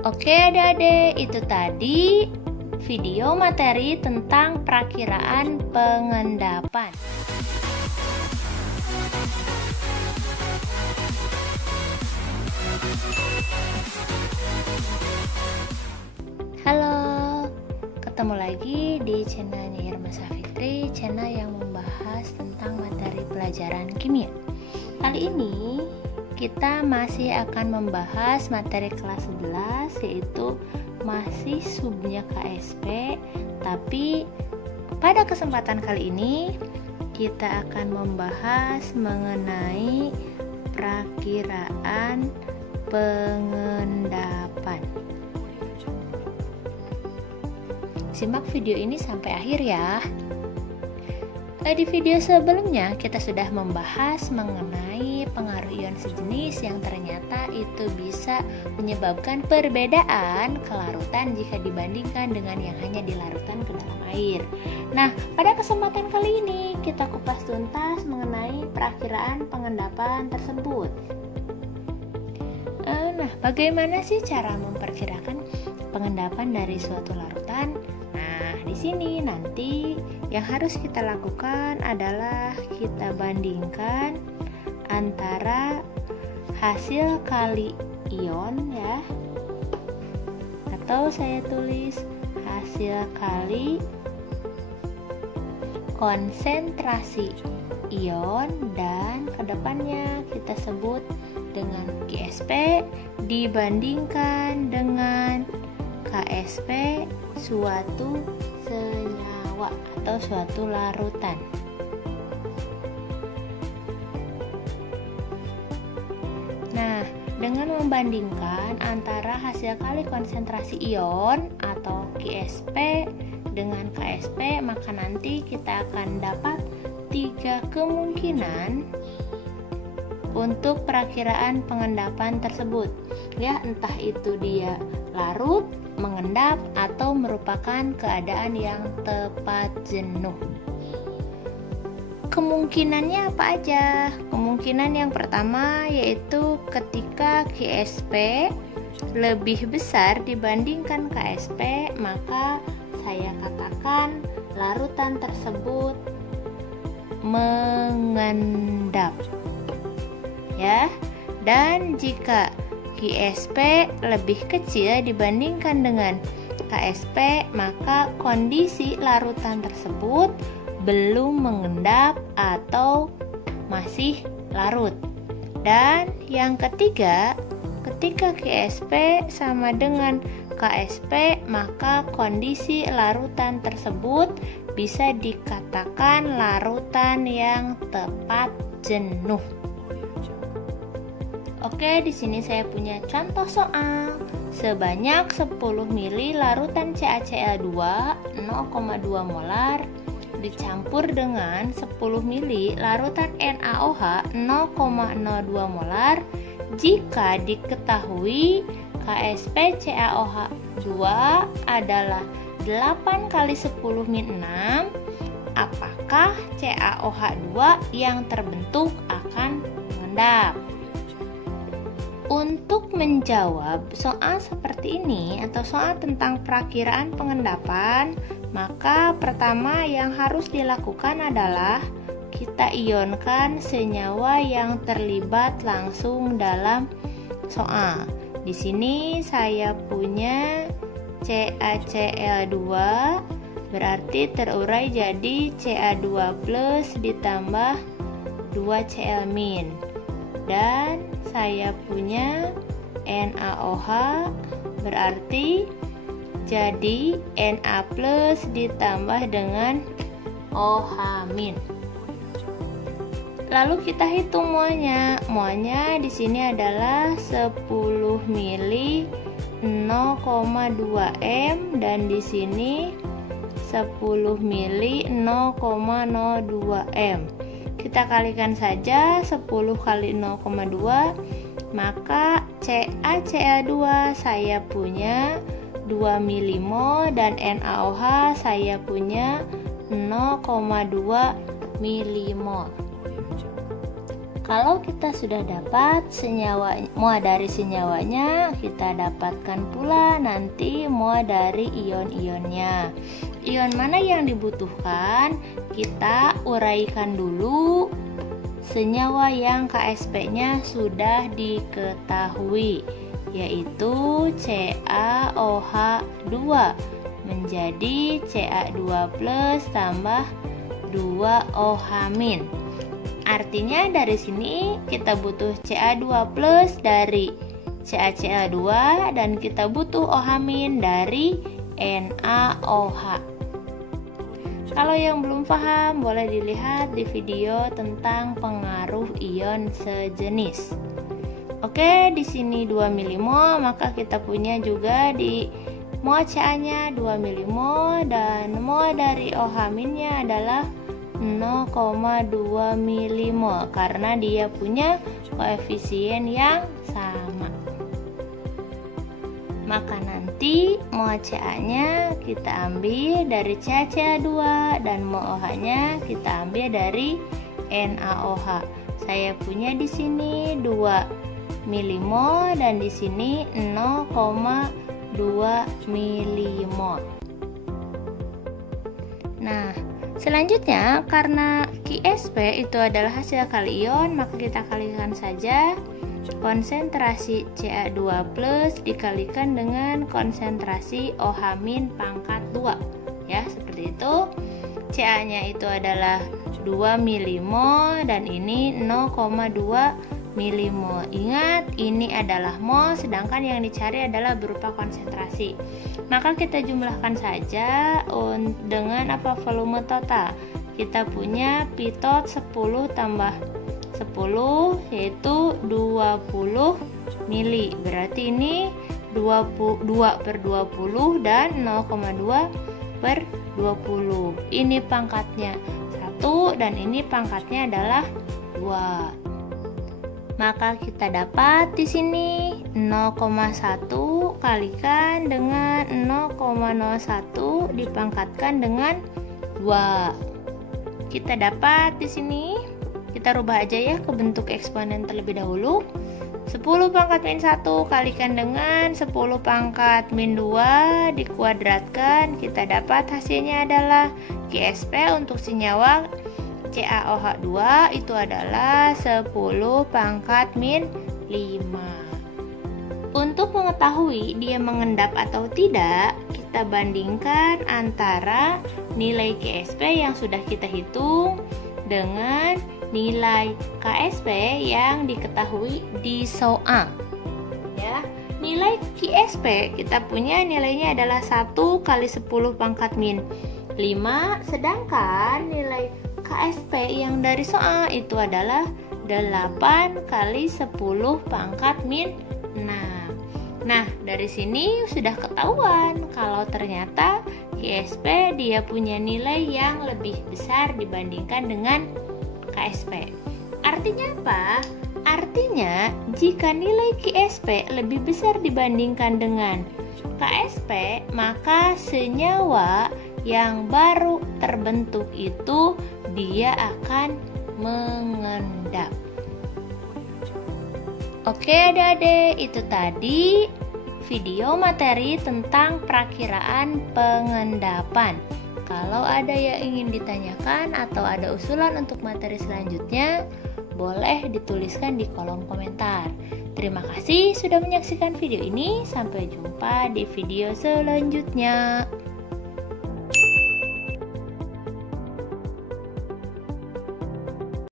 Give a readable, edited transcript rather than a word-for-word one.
Oke adik-adik, itu tadi video materi tentang perakiraan pengendapan. Halo, ketemu lagi di channelnya Irma Safitri, channel yang membahas tentang materi pelajaran kimia. Kali ini kita masih akan membahas materi kelas 11, yaitu masih subnya KSP, tapi pada kesempatan kali ini kita akan membahas mengenai perakiraan pengendapan. Simak video ini sampai akhir ya. Di video sebelumnya kita sudah membahas mengenai pengaruh ion sejenis yang ternyata itu bisa menyebabkan perbedaan kelarutan jika dibandingkan dengan yang hanya dilarutkan ke dalam air. Nah, pada kesempatan kali ini kita kupas tuntas mengenai perakiraan pengendapan tersebut. Nah, bagaimana sih cara memperkirakan pengendapan dari suatu larutan? Nah, di sini nanti yang harus kita lakukan adalah kita bandingkan antara hasil kali ion ya, atau saya tulis hasil kali konsentrasi ion, dan kedepannya kita sebut dengan GSP dibandingkan dengan KSP suatu senyawa atau suatu larutan. Nah, dengan membandingkan antara hasil kali konsentrasi ion atau GSP dengan KSP, maka nanti kita akan dapat 3 kemungkinan untuk perakiraan pengendapan tersebut. Ya, entah itu dia larut, mengendap, atau merupakan keadaan yang tepat jenuh. Kemungkinannya apa aja? Kemungkinan yang pertama yaitu ketika GSP lebih besar dibandingkan KSP, maka saya katakan larutan tersebut mengendap. Ya, dan jika GSP lebih kecil dibandingkan dengan KSP, maka kondisi larutan tersebut belum mengendap atau masih larut. Dan yang ketiga, ketika GSP sama dengan KSP, maka kondisi larutan tersebut bisa dikatakan larutan yang tepat jenuh. Oke, di sini saya punya contoh soal. Sebanyak 10 ml larutan CaCl2 0,2 molar dicampur dengan 10 ml larutan NaOH 0,02 molar jika diketahui KSP CaOH2 adalah 8 kali 10 min 6, apakah CaOH2 yang terbentuk akan mengendap? Untuk menjawab soal seperti ini atau soal tentang perakiraan pengendapan, maka pertama yang harus dilakukan adalah kita ionkan senyawa yang terlibat langsung dalam soal. Di sini saya punya CaCl2, berarti terurai jadi Ca2+ ditambah 2Cl-. Dan saya punya NaOH, berarti jadi Na+ ditambah dengan OH-. Lalu kita hitung muanya. Muanya di sini adalah 10 ml 0,2 m dan di sini 10 ml 0,02 m. Kita kalikan saja 10 kali 0,2, maka CaCl2 saya punya 2 milimol dan NaOH saya punya 0,2 milimol. Kalau kita sudah dapat senyawa, MOA dari senyawanya, kita dapatkan pula nanti MOA dari ion-ionnya. Ion mana yang dibutuhkan? Kita uraikan dulu senyawa yang KSP-nya sudah diketahui, yaitu CaOH2 menjadi Ca2+ tambah 2OH-. Artinya dari sini kita butuh Ca2+ dari CaCl2 dan kita butuh OH- dari NaOH. Kalau yang belum paham boleh dilihat di video tentang pengaruh ion sejenis. Oke, di sini 2 milimol, maka kita punya juga di MOA Ca-nya 2 milimol dan MOA dari OH-nya adalah 0,2 milimol karena dia punya koefisien yang sama. Maka nanti MOA Ca-nya kita ambil dari CaCl2 dan MOA OH-nya kita ambil dari NaOH. Saya punya di sini 2 milimol dan di sini 0,2 milimol. Nah, selanjutnya karena QsP itu adalah hasil kali ion, maka kita kalikan saja konsentrasi Ca2+ dikalikan dengan konsentrasi OH- pangkat 2. Ya, seperti itu. Ca-nya itu adalah 2 milimol dan ini 0,2 milimol. Ingat, ini adalah mol, sedangkan yang dicari adalah berupa konsentrasi. Maka kita jumlahkan saja dengan volume total. Kita punya pitot 10 tambah 10 yaitu 20 mili. Berarti ini 2/20 dan 0,2/20. Ini pangkatnya 1 dan ini pangkatnya adalah 2. Maka kita dapat di sini 0,1 kalikan dengan 0,01 dipangkatkan dengan 2. Kita dapat di sini, kita rubah aja ya ke bentuk eksponen terlebih dahulu. 10 pangkat min 1 kalikan dengan 10 pangkat min 2 dikuadratkan, kita dapat hasilnya adalah QsP untuk senyawa CaOH2 itu adalah 10 pangkat min 5. Untuk mengetahui dia mengendap atau tidak, kita bandingkan antara nilai QsP yang sudah kita hitung dengan nilai KsP yang diketahui di soal. Ya, nilai QsP kita punya nilainya adalah 1 kali 10 pangkat min 5, sedangkan nilai KsP yang dari soal itu adalah 8 kali 10 pangkat min 6. Nah, dari sini sudah ketahuan kalau ternyata QsP dia punya nilai yang lebih besar dibandingkan dengan KsP. Artinya apa? Artinya jika nilai QsP lebih besar dibandingkan dengan KsP, maka senyawa yang baru terbentuk itu dia akan mengendap. Oke adik-adik, itu tadi video materi tentang perakiraan pengendapan. Kalau ada yang ingin ditanyakan atau ada usulan untuk materi selanjutnya, boleh dituliskan di kolom komentar. Terima kasih sudah menyaksikan video ini. Sampai jumpa di video selanjutnya.